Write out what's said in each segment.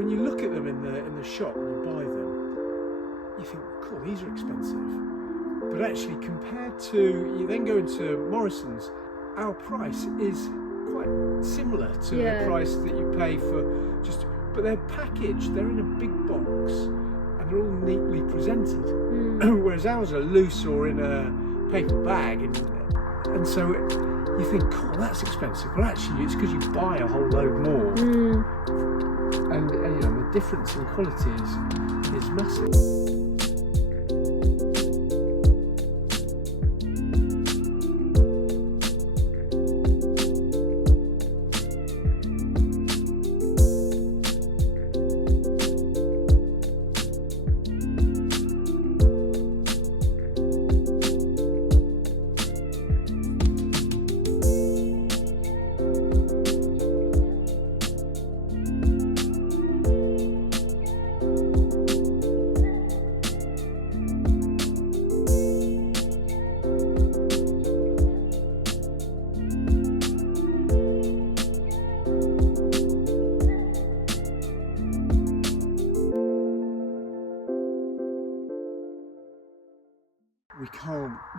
when you look at them in the shop and you buy them, you think, cool, these are expensive. But actually, compared to, you then go into Morrison's, our price is quite similar to the price that you pay for just, but they're packaged, they're in a big box, and they're all neatly presented. Whereas ours are loose or in a paper bag, and so you think, cool, that's expensive. But actually, it's because you buy a whole load more, and you know, the difference in quality is massive.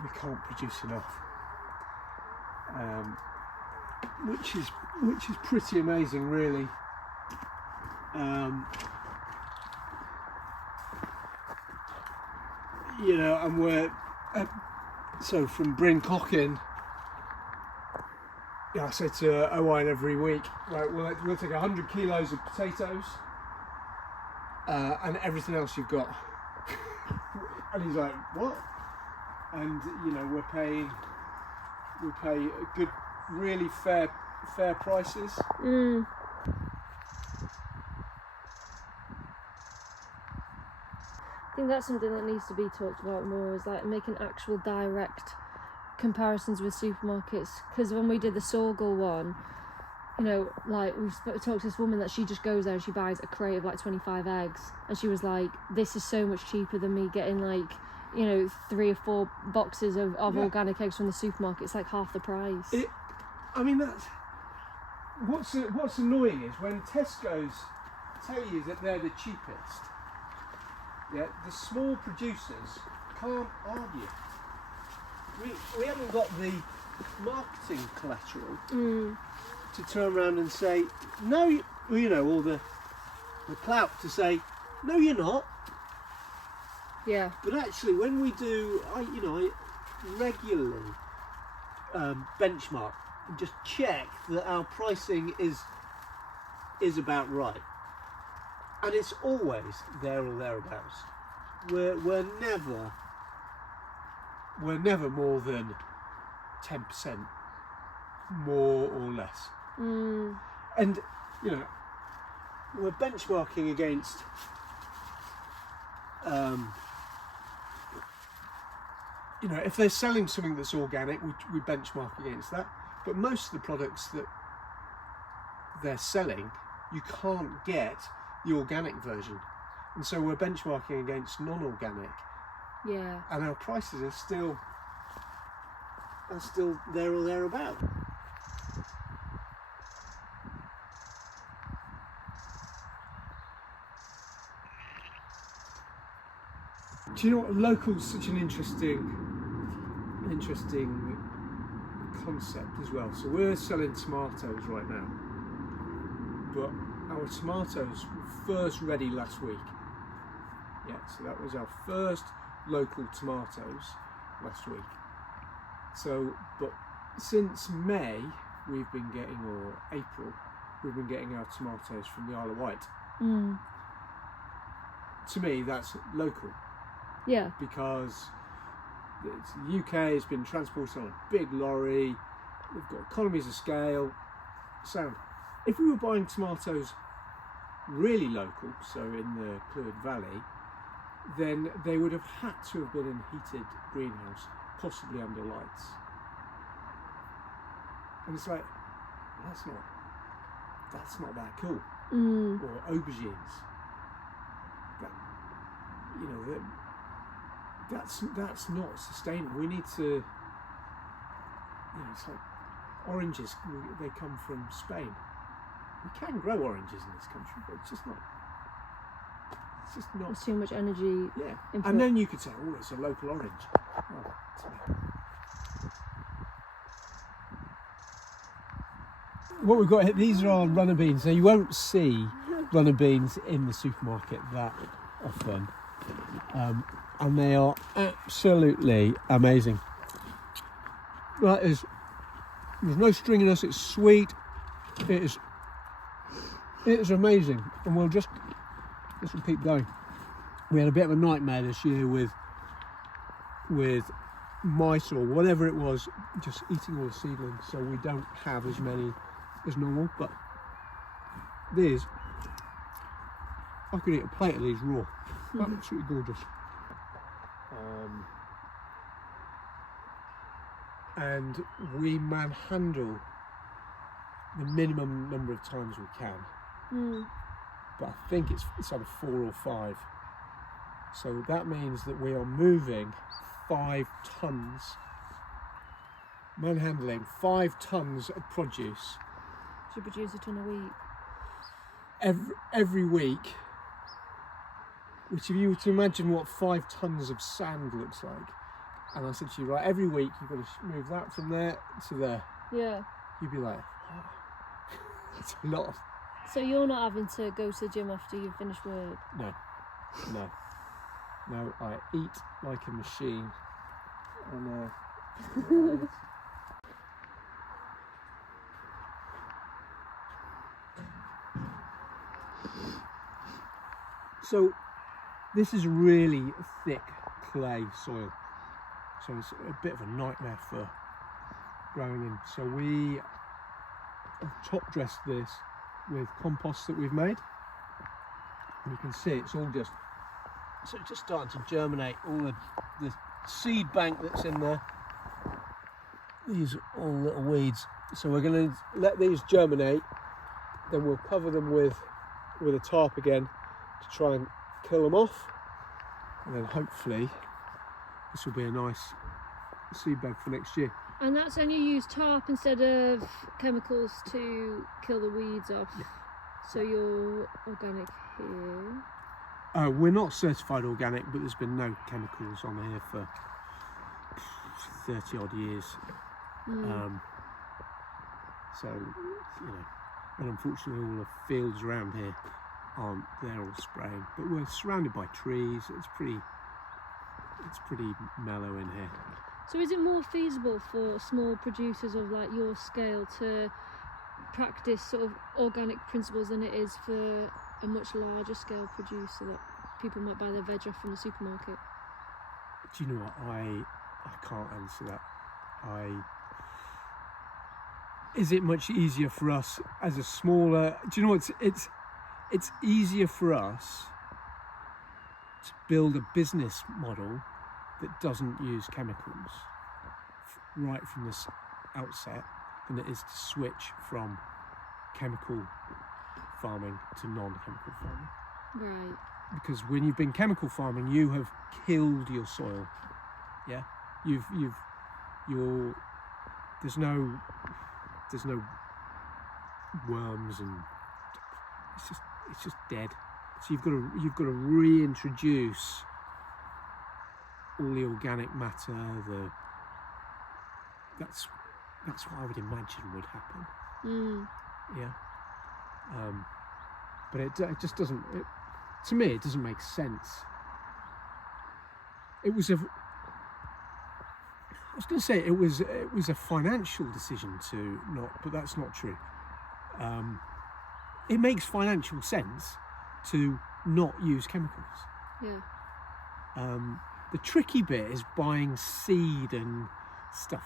We can't produce enough, which is pretty amazing, really. You know, and we're so from Bryn Cochran. Yeah, I say to Owain every week, right, we'll take 100 kilos of potatoes and everything else you've got. And he's like, what? And you know, we pay good, really fair prices. I think that's something that needs to be talked about more, is like making actual direct comparisons with supermarkets. Because when we did the Sorghum one, you know, like we talked to this woman that she just goes there and she buys a crate of like 25 eggs, and she was like, this is so much cheaper than me getting like, you know, 3 or 4 boxes of organic eggs from the supermarket. It's like half the price. I mean, that's what's annoying is when Tesco's tell you that they're the cheapest. Yeah, the small producers can't argue. We haven't got the marketing collateral to turn around and say no. You know, or the clout to say no, you're not. Yeah. But actually, when we do, I regularly benchmark and just check that our pricing is about right, and it's always there or thereabouts. We're never more than 10% more or less. And you know, we're benchmarking against. You know, if they're selling something that's organic, we benchmark against that. But most of the products that they're selling, you can't get the organic version, and so we're benchmarking against non-organic. Yeah. And our prices are still there or thereabout. Do you know what? Local's such an interesting concept as well. So we're selling tomatoes right now, but our tomatoes were first ready last week. Yeah, so that was our first local tomatoes last week. So, but since May, we've been getting, or April, we've been getting our tomatoes from the Isle of Wight. To me, that's local. Yeah. Because it's the UK has been transported on a big lorry. We've got economies of scale. So, if we were buying tomatoes really local, so in the Clwyd Valley, then they would have had to have been in a heated greenhouse, possibly under lights. And it's like, that's not that cool. Or aubergines. That's not sustainable. We need to, you know, it's like oranges, they come from Spain. We can grow oranges in this country, but it's just not It's just not. There's too much energy. Yeah. Input. And then you could say, oh, it's a local orange. Oh, what we've got here, these are our runner beans. Now you won't see runner beans in the supermarket that often, and they are absolutely amazing. There's no stringiness. It's sweet. It is amazing, and we'll keep going. We had a bit of a nightmare this year with mice or whatever it was, just eating all the seedlings. So we don't have as many as normal, but these, I could eat a plate of these raw. Absolutely gorgeous. And we manhandle the minimum number of times we can, but I think it's either 4 or 5. So that means that we are moving 5 tons, manhandling 5 tons of produce. Should produce a ton a week. Every week, which if you were to imagine what 5 tons of sand looks like, and I said to you, right, every week you've got to move that from there to there. Yeah. You'd be like, oh, it's a lot. So you're not having to go to the gym after you've finished work? No, I eat like a machine. And so this is really thick clay soil, so it's a bit of a nightmare for growing in. So we have top dressed this with compost that we've made, and you can see it's all just starting to germinate. All the seed bank that's in there, these are all little weeds, so we're going to let these germinate, then we'll cover them with a tarp again to try and kill them off, and then hopefully this will be a nice seed bed for next year. And that's when you use tarp instead of chemicals to kill the weeds off. Yeah. So you're organic here. We're not certified organic, but there's been no chemicals on here for 30 odd years. So, and unfortunately all the fields around here aren't, they're all spraying, but we're surrounded by trees. It's pretty mellow in here. So is it more feasible for small producers of like your scale to practice sort of organic principles than it is for a much larger scale producer that people might buy their veg off from the supermarket? Do you know what, I can't answer that. Is it much easier for us as a smaller, do you know what, it's easier for us to build a business model that doesn't use chemicals right from this outset than it is to switch from chemical farming to non-chemical farming. Right. Because when you've been chemical farming, you have killed your soil. Yeah, there's no worms, and it's just dead. So you've got to reintroduce all the organic matter. That's what I would imagine would happen. Yeah. But it just doesn't. To me, it doesn't make sense. I was going to say it was a financial decision to not, but that's not true. It makes financial sense to not use chemicals. Yeah. The tricky bit is buying seed and stuff.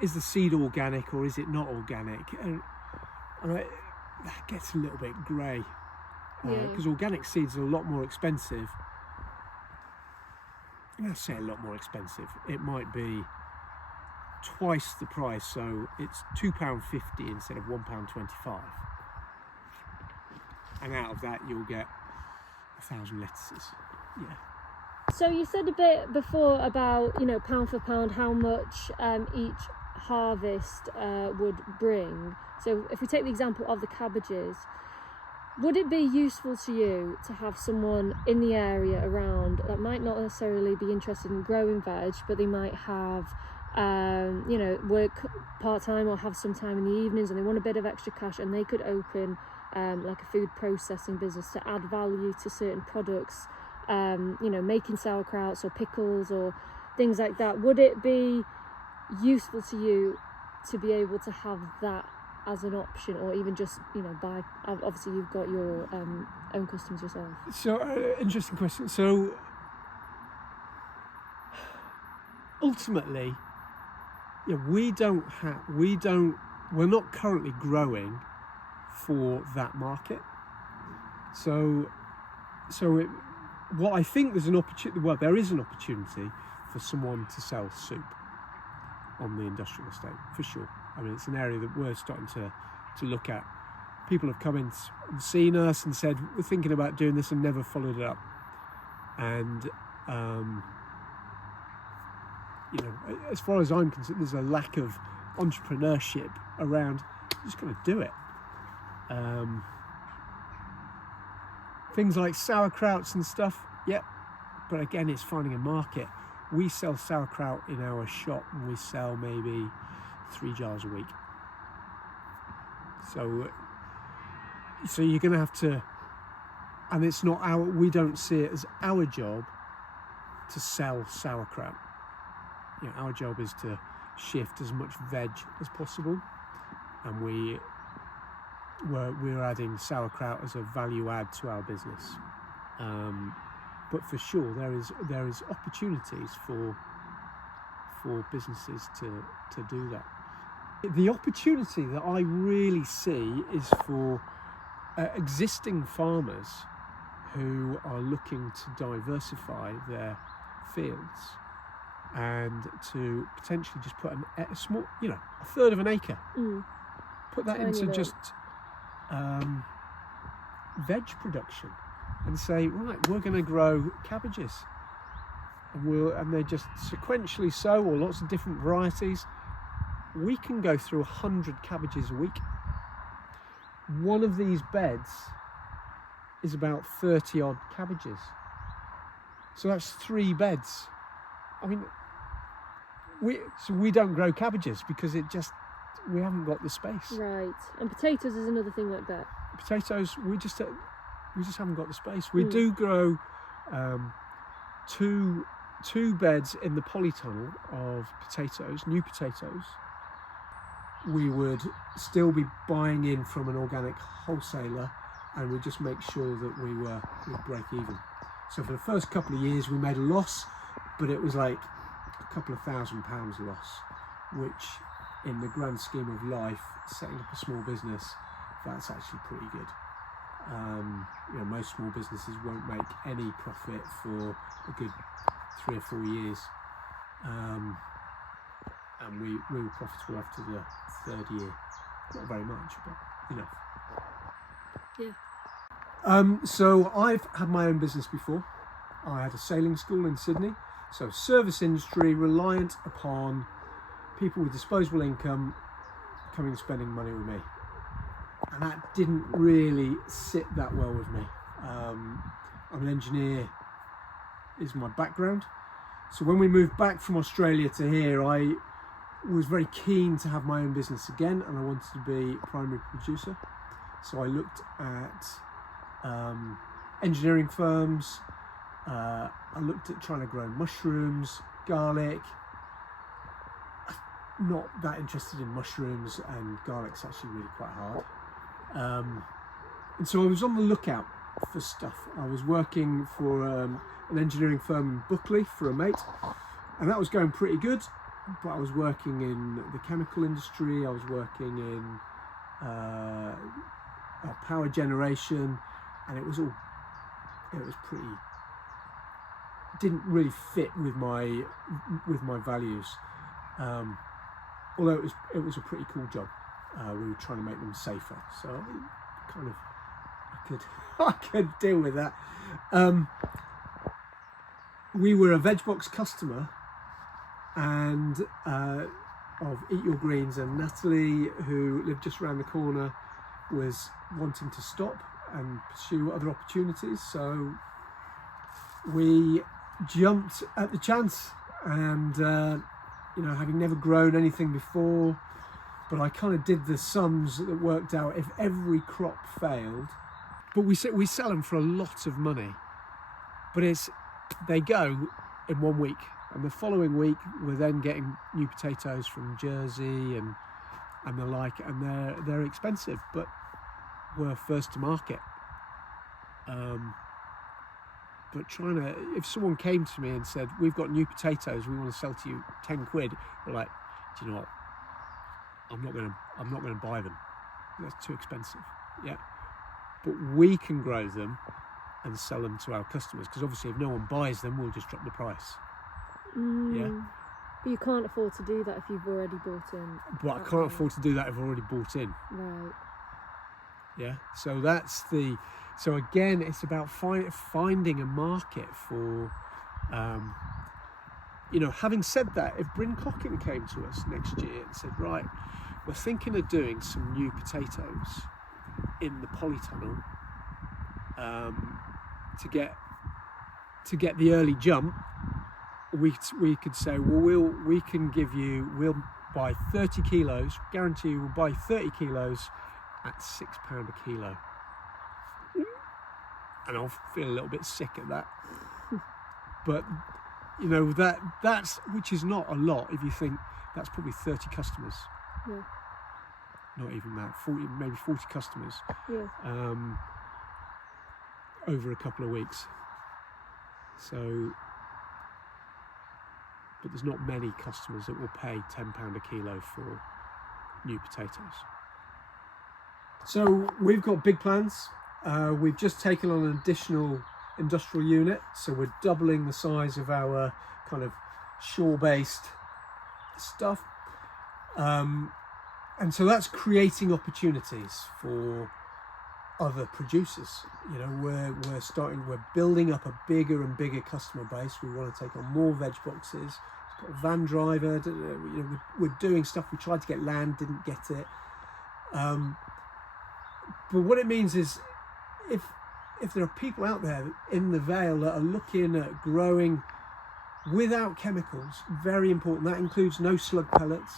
Is the seed organic or is it not organic? And that gets a little bit grey. Because organic seeds are a lot more expensive. I say a lot more expensive. It might be twice the price, so it's £2.50 instead of £1.25. And out of that, you'll get 1,000 lettuces. Yeah. So you said a bit before about, pound for pound, how much each harvest would bring. So if we take the example of the cabbages, would it be useful to you to have someone in the area around that might not necessarily be interested in growing veg, but they might have, work part-time or have some time in the evenings and they want a bit of extra cash, and they could open like a food processing business to add value to certain products, making sauerkrauts or pickles or things like that? Would it be useful to you to be able to have that as an option, or even just buy? Obviously you've got your own customers yourself. So interesting question. So ultimately, we're not currently growing for that market. What I think there's an opportunity, well, there is an opportunity for someone to sell soup on the industrial estate, for sure. I mean, it's an area that we're starting to look at. People have come in and seen us and said, we're thinking about doing this, and never followed it up. And, as far as I'm concerned, there's a lack of entrepreneurship around. You're just going to do it. Things like sauerkrauts and stuff, yep. But again, it's finding a market. We sell sauerkraut in our shop, and we sell maybe 3 jars a week. So you're going to have to, and it's not we don't see it as our job to sell sauerkraut. Our job is to shift as much veg as possible, and we're adding sauerkraut as a value add to our business. But for sure, there is opportunities for businesses to do that. The opportunity that I really see is for existing farmers who are looking to diversify their fields and to potentially just put a small, a third of an acre, put that into just veg production, and say, right, we're going to grow cabbages, and they just sequentially sow, or lots of different varieties. We can go through 100 cabbages a week. One of these beds is about 30 odd cabbages, so that's 3 beds. I mean, we don't grow cabbages because we haven't got the space. Right. And potatoes is another thing like that. Potatoes, we just haven't got the space. We do grow two beds in the polytunnel of potatoes, new potatoes. We would still be buying in from an organic wholesaler, and we'd just make sure that we'd break even. So for the first couple of years we made a loss, but it was like a couple of £1,000 loss, which in the grand scheme of life, setting up a small business, that's actually pretty good. Most small businesses won't make any profit for a good 3 or 4 years, and we were profitable after the 3rd year. Not very much, but enough. Yeah. So I've had my own business before. I had a sailing school in Sydney, so service industry, reliant upon people with disposable income coming and spending money with me, and that didn't really sit that well with me. I'm an engineer, is my background, so when we moved back from Australia to here, I was very keen to have my own business again, and I wanted to be a primary producer. So I looked at engineering firms. I looked at trying to grow mushrooms, garlic. I'm not that interested in mushrooms, and garlic's actually really quite hard. And so I was on the lookout for stuff. I was working for an engineering firm in Buckley for a mate, and that was going pretty good. But I was working in the chemical industry. I was working in power generation, and it was pretty, didn't really fit with my values. Although it was a pretty cool job. We were trying to make them safer, so kind of I could deal with that. We were a Vegbox customer, and of Eat Your Greens, and Natalie, who lived just around the corner, was wanting to stop, and pursue other opportunities. So we jumped at the chance, and you know, having never grown anything before, but I kind of did the sums that worked out if every crop failed. But we sell them for a lot of money, but they go in 1 week, and the following week we're then getting new potatoes from Jersey and the like, and they're expensive, but we're first to market. But if someone came to me and said, we've got new potatoes, we want to sell to you 10 quid, we're like, do you know what? I'm not going to buy them. That's too expensive. Yeah. But we can grow them and sell them to our customers, because obviously if no one buys them, we'll just drop the price. Yeah. But you can't afford to do that if you've already bought in. But I can't afford to do that if I've already bought in. Right. Yeah. So again, it's about finding a market for, you know, having said that, if Bryn Cocking came to us next year and said, right, we're thinking of doing some new potatoes in the polytunnel to get the early jump, we could say, well, we'll buy 30 kilos, guarantee you we'll buy 30 kilos at £6 a kilo. And I'll feel a little bit sick at that. But you know, that's which is not a lot if you think that's probably 30 customers. Yeah. Not even that, 40 customers. Yeah. Over a couple of weeks. So, but there's not many customers that will pay £10 a kilo for new potatoes. So we've got big plans. We've just taken on an additional industrial unit, so we're doubling the size of our kind of shore-based stuff, and so that's creating opportunities for other producers. You know, we're building up a bigger and bigger customer base. We want to take on more veg boxes. We've got a van driver. You know, we're doing stuff. We tried to get land, didn't get it. But what it means is, if there are people out there in the Vale that are looking at growing without chemicals, very important, that includes no slug pellets.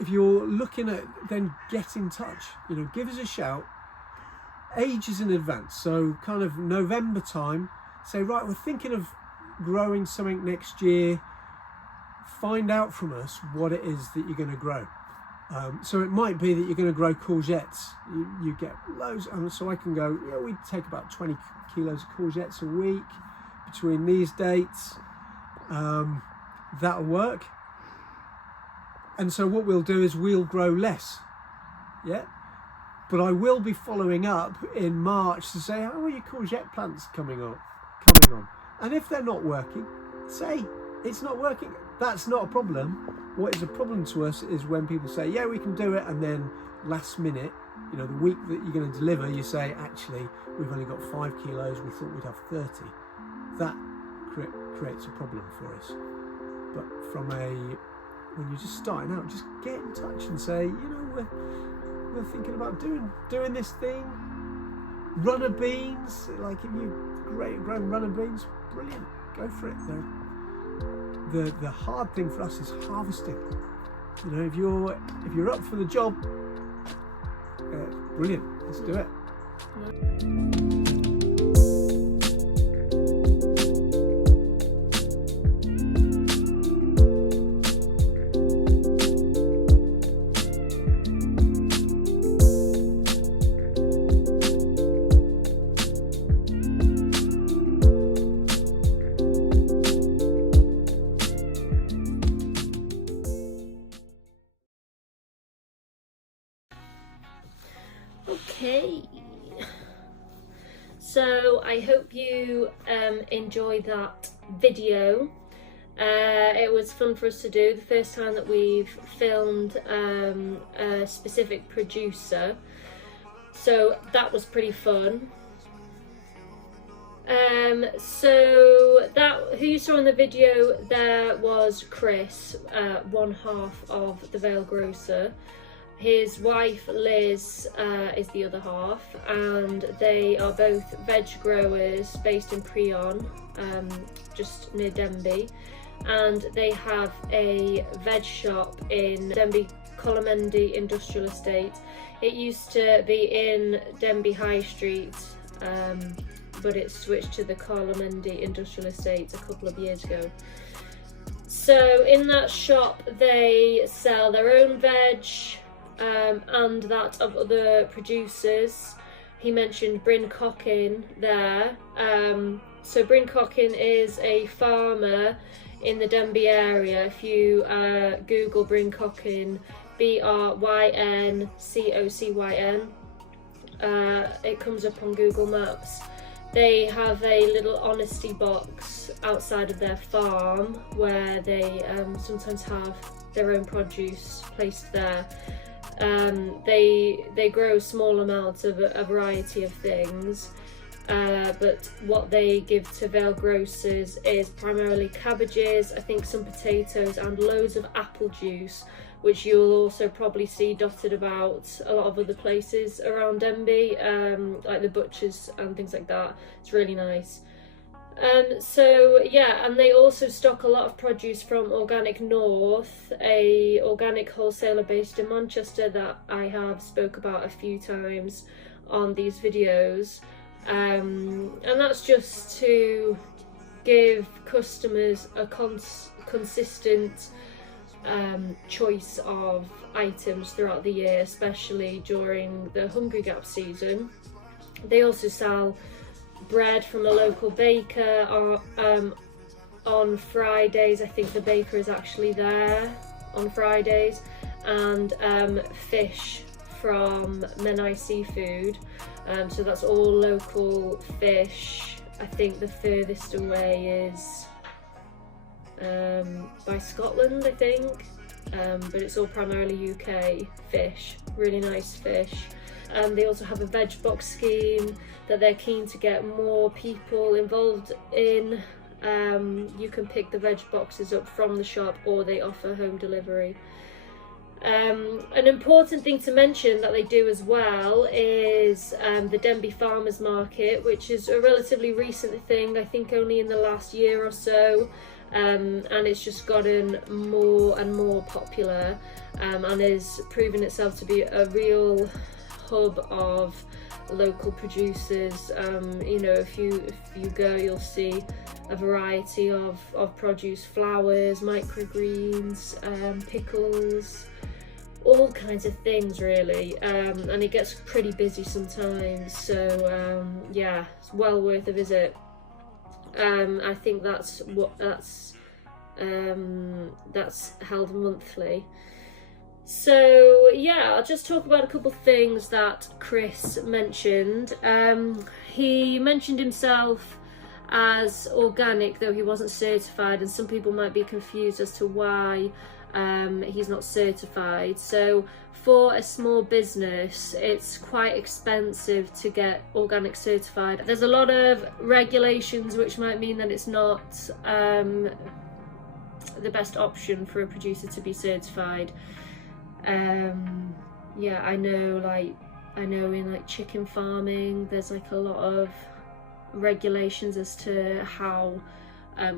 If you're looking at, then get in touch, you know, give us a shout, ages in advance. So kind of November time, say, right, we're thinking of growing something next year. Find out from us what it is that you're going to grow. So it might be that you're going to grow courgettes. You get loads, so I can go, yeah, we take about 20 kilos of courgettes a week between these dates. That'll work. And so what we'll do is we'll grow less. Yeah. But I will be following up in March to say, how are your courgette plants coming on? And if they're not working, say it's not working. That's not a problem. What is a problem to us is when people say, yeah, we can do it, and then last minute, you know, the week that you're going to deliver, you say, actually, we've only got 5 kilos, we thought we'd have 30. That creates a problem for us. But when you're just starting out, just get in touch and say, you know, we're thinking about doing this thing. Runner beans, like if you've grown runner beans, brilliant, go for it. The hard thing for us is harvesting. You know, if you're up for the job, brilliant, let's do it. Okay, so I hope you enjoyed that video. It was fun for us to do, the first time that we've filmed a specific producer, so that was pretty fun. So who you saw in the video there was Chris, one half of the Vale Grocer. His wife Liz is the other half, and they are both veg growers based in Preon, just near Denby, and they have a veg shop in Denby Colomendy Industrial Estate. It used to be in Denby High Street, but it switched to the Colomendy Industrial Estate a couple of years ago. So in that shop they sell their own veg, and that of other producers. He mentioned Bryn Cockin there. So Bryn Cockin is a farmer in the Denby area. If you Google Bryn Cockin, BRYNCOCYN, it comes up on Google Maps. They have a little honesty box outside of their farm where they sometimes have their own produce placed there. They grow small amounts of a variety of things, but what they give to Vale Grocers is primarily cabbages, I think some potatoes, and loads of apple juice, which you'll also probably see dotted about a lot of other places around Denby, like the butchers and things like that. It's really nice. So yeah, and they also stock a lot of produce from Organic North, a organic wholesaler based in Manchester that I have spoke about a few times on these videos, and that's just to give customers a consistent choice of items throughout the year, especially during the Hungry Gap season. They also sell bread from a local baker on Fridays. I think the baker is actually there on Fridays, and fish from Menai Seafood, so that's all local fish. I think the furthest away is by Scotland, I think, but it's all primarily UK fish, really nice fish. They also have a veg box scheme that they're keen to get more people involved in. You can pick the veg boxes up from the shop, or they offer home delivery. An important thing to mention that they do as well is the Denby Farmers Market, which is a relatively recent thing, I think only in the last year or so, and it's just gotten more and more popular, and is proving itself to be a real hub of local producers. You know, if you go, you'll see a variety of produce, flowers, microgreens, pickles, all kinds of things really, and it gets pretty busy sometimes, so yeah, it's well worth a visit. I think that's held monthly. So yeah, I'll just talk about a couple of things that Chris mentioned. He mentioned himself as organic, though he wasn't certified, and some people might be confused as to why he's not certified. So for a small business, it's quite expensive to get organic certified. There's a lot of regulations which might mean that it's not the best option for a producer to be certified. Yeah, I know in like chicken farming, there's like a lot of regulations as to how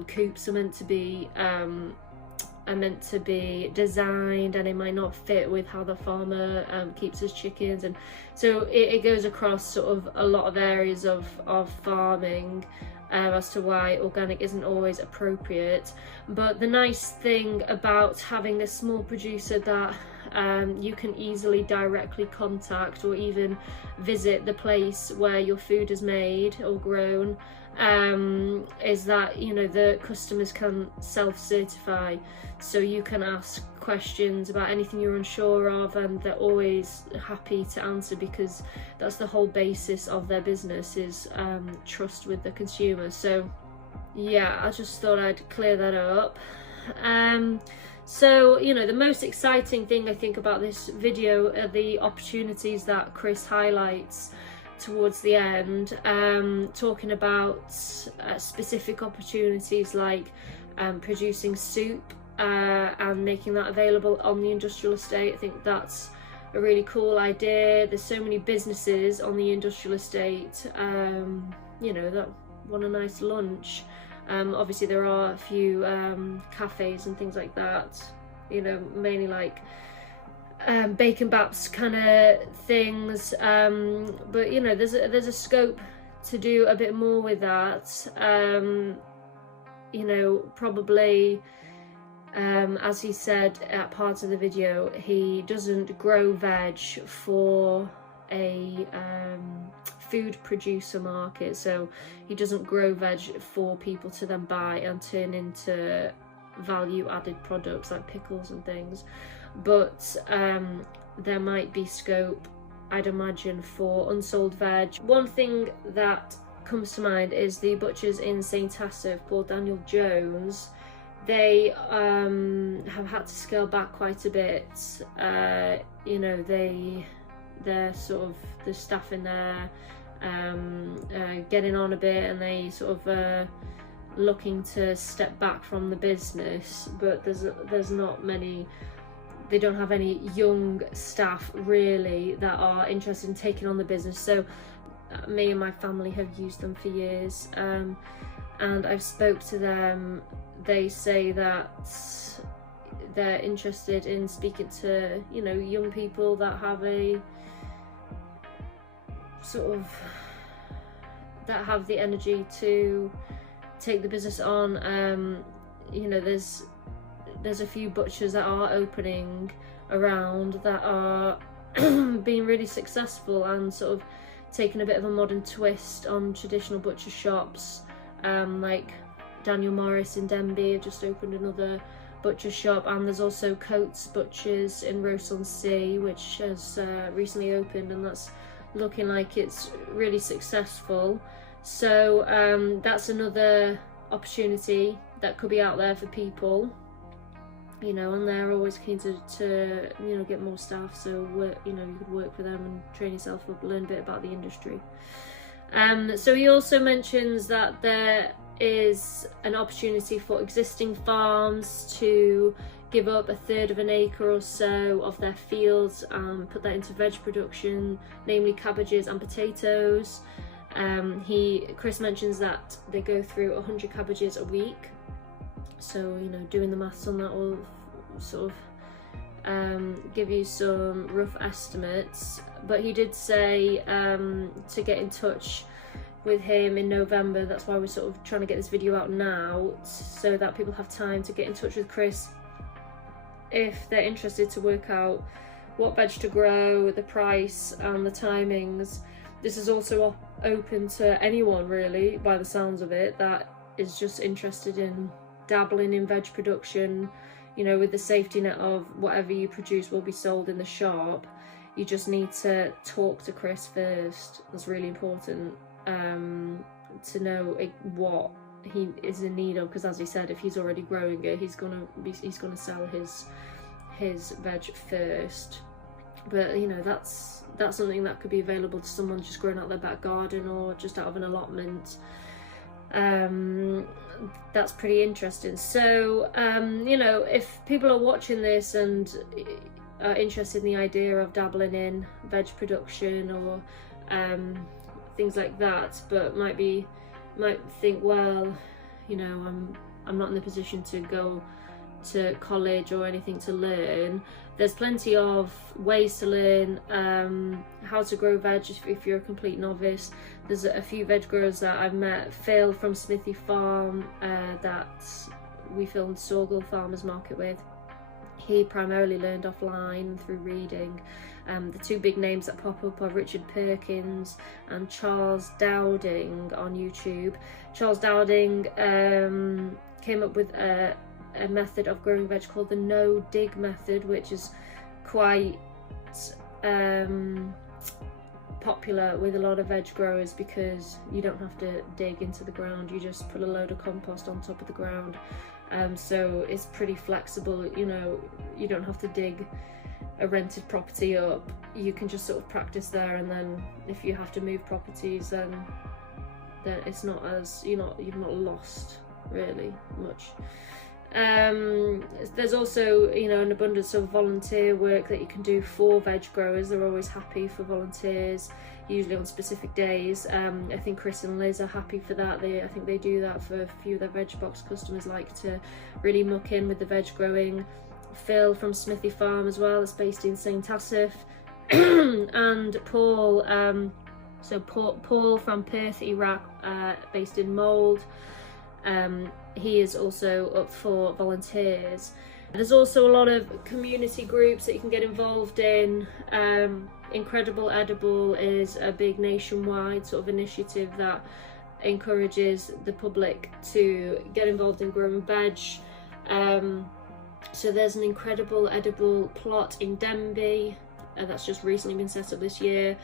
coops are meant to be designed, and it might not fit with how the farmer keeps his chickens, and so it goes across sort of a lot of areas of farming as to why organic isn't always appropriate. But the nice thing about having a small producer that you can easily directly contact, or even visit the place where your food is made or grown, is that, you know, the customers can self-certify, so you can ask questions about anything you're unsure of, and they're always happy to answer, because that's the whole basis of their business, is trust with the consumer. So yeah, I just thought I'd clear that up. So, you know, the most exciting thing I think about this video are the opportunities that Chris highlights towards the end, talking about specific opportunities like producing soup and making that available on the industrial estate. I think that's a really cool idea. There's so many businesses on the industrial estate, you know, that want a nice lunch. Obviously there are a few cafes and things like that, you know, mainly like bacon baps kind of things, but you know, there's a scope to do a bit more with that. You know, probably as he said at parts of the video, he doesn't grow veg for a food producer market, so he doesn't grow veg for people to then buy and turn into value added products like pickles and things. But there might be scope, I'd imagine, for unsold veg. One thing that comes to mind is the butchers in St Asaph, Paul Daniel Jones. They have had to scale back quite a bit. You know, they're sort of, the staff in there getting on a bit, and they sort of looking to step back from the business. But there's not many. They don't have any young staff really that are interested in taking on the business. So me and my family have used them for years, and I've spoke to them. They say that they're interested in speaking to, you know, young people that have a sort of, that have the energy to take the business on. You know, there's a few butchers that are opening around that are being really successful and sort of taking a bit of a modern twist on traditional butcher shops, like Daniel Morris in Denbigh have just opened another butcher shop, and there's also Coates Butchers in Ross-on-Sea, which has recently opened, and that's looking like it's really successful. So that's another opportunity that could be out there for people, you know, and they're always keen to you know, get more staff, so work, you know, you could work for them and train yourself up, learn a bit about the industry. So he also mentions that there is an opportunity for existing farms to give up 1/3 of an acre or so of their fields and put that into veg production, namely cabbages and potatoes. Chris mentions that they go through 100 cabbages a week, so you know, doing the maths on that will sort of give you some rough estimates. But he did say to get in touch with him in November. That's why we're sort of trying to get this video out now, so that people have time to get in touch with Chris if they're interested to work out what veg to grow, the price and the timings. This is also open to anyone really, by the sounds of it, that is just interested in dabbling in veg production, you know, with the safety net of whatever you produce will be sold in the shop. You just need to talk to Chris first. That's really important, to know what he is in need of, because as he said, if he's already growing it, he's gonna sell his veg first. But you know, that's something that could be available to someone just growing out their back garden or just out of an allotment. That's pretty interesting. So you know, if people are watching this and are interested in the idea of dabbling in veg production or things like that, but might think, well, you know, I'm not in the position to go to college or anything to learn. There's plenty of ways to learn how to grow veg if you're a complete novice. There's a few veg growers that I've met. Phil from Smithy Farm that we filmed Sorghum Farmers Market with. He primarily learned offline through reading. The two big names that pop up are Richard Perkins and Charles Dowding on YouTube. Charles Dowding came up with a method of growing veg called the no-dig method, which is quite popular with a lot of veg growers because you don't have to dig into the ground, you just put a load of compost on top of the ground. So it's pretty flexible, you know, you don't have to dig a rented property up, you can just sort of practice there, and then if you have to move properties, then it's not as, you've not lost really much. There's also, you know, an abundance of volunteer work that you can do for veg growers. They're always happy for volunteers, usually on specific days. I think Chris and Liz are happy for that. I think they do that for a few of their veg box customers, like to really muck in with the veg growing. Phil from Smithy Farm as well, is based in St Asaph. And Paul, Paul from Perth, Iraq, based in Mould. He is also up for volunteers. There's also a lot of community groups that you can get involved in. Incredible Edible is a big nationwide sort of initiative that encourages the public to get involved in growing veg. So there's an Incredible Edible plot in Denby that's just recently been set up this year,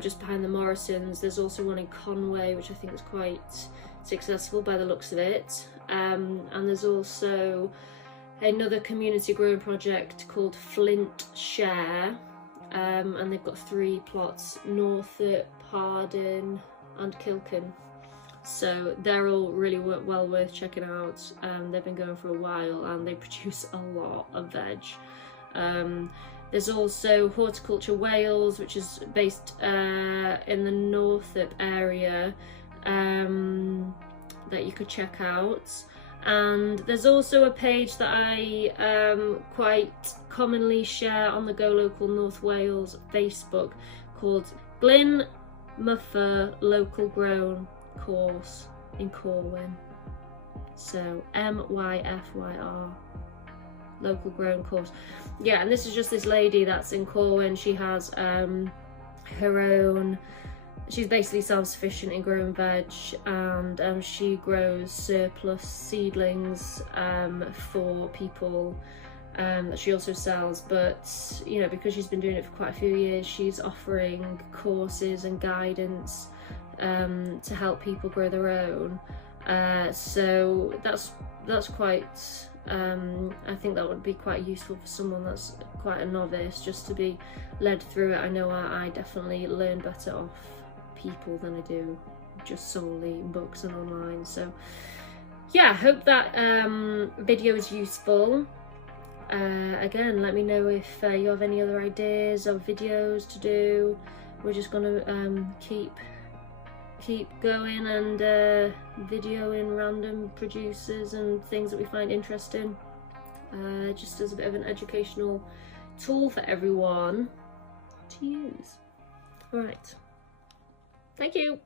just behind the Morrisons. There's also one in Conway, which I think is quite successful by the looks of it. And there's also another community growing project called Flint Share, and they've got 3 plots: Northup, Hardin and Kilken. So they're all really well worth checking out. They've been going for a while and they produce a lot of veg. There's also Horticulture Wales, which is based in the Northup area, that you could check out. And there's also a page that I quite commonly share on the Go Local North Wales Facebook called Glyn Muffer Local Grown Course in Corwin. So MYFYR, Local Grown Course. Yeah, and this is just this lady that's in Corwin. She has her own, she's basically self-sufficient in growing veg, and she grows surplus seedlings for people that she also sells. But you know, because she's been doing it for quite a few years, she's offering courses and guidance to help people grow their own. So that's quite, I think that would be quite useful for someone that's quite a novice, just to be led through it. I know I definitely learn better off people than I do just solely books and online. So yeah, I hope that video is useful. Again, let me know if you have any other ideas of videos to do. We're just gonna keep going and videoing random producers and things that we find interesting, just as a bit of an educational tool for everyone to use. All right, thank you.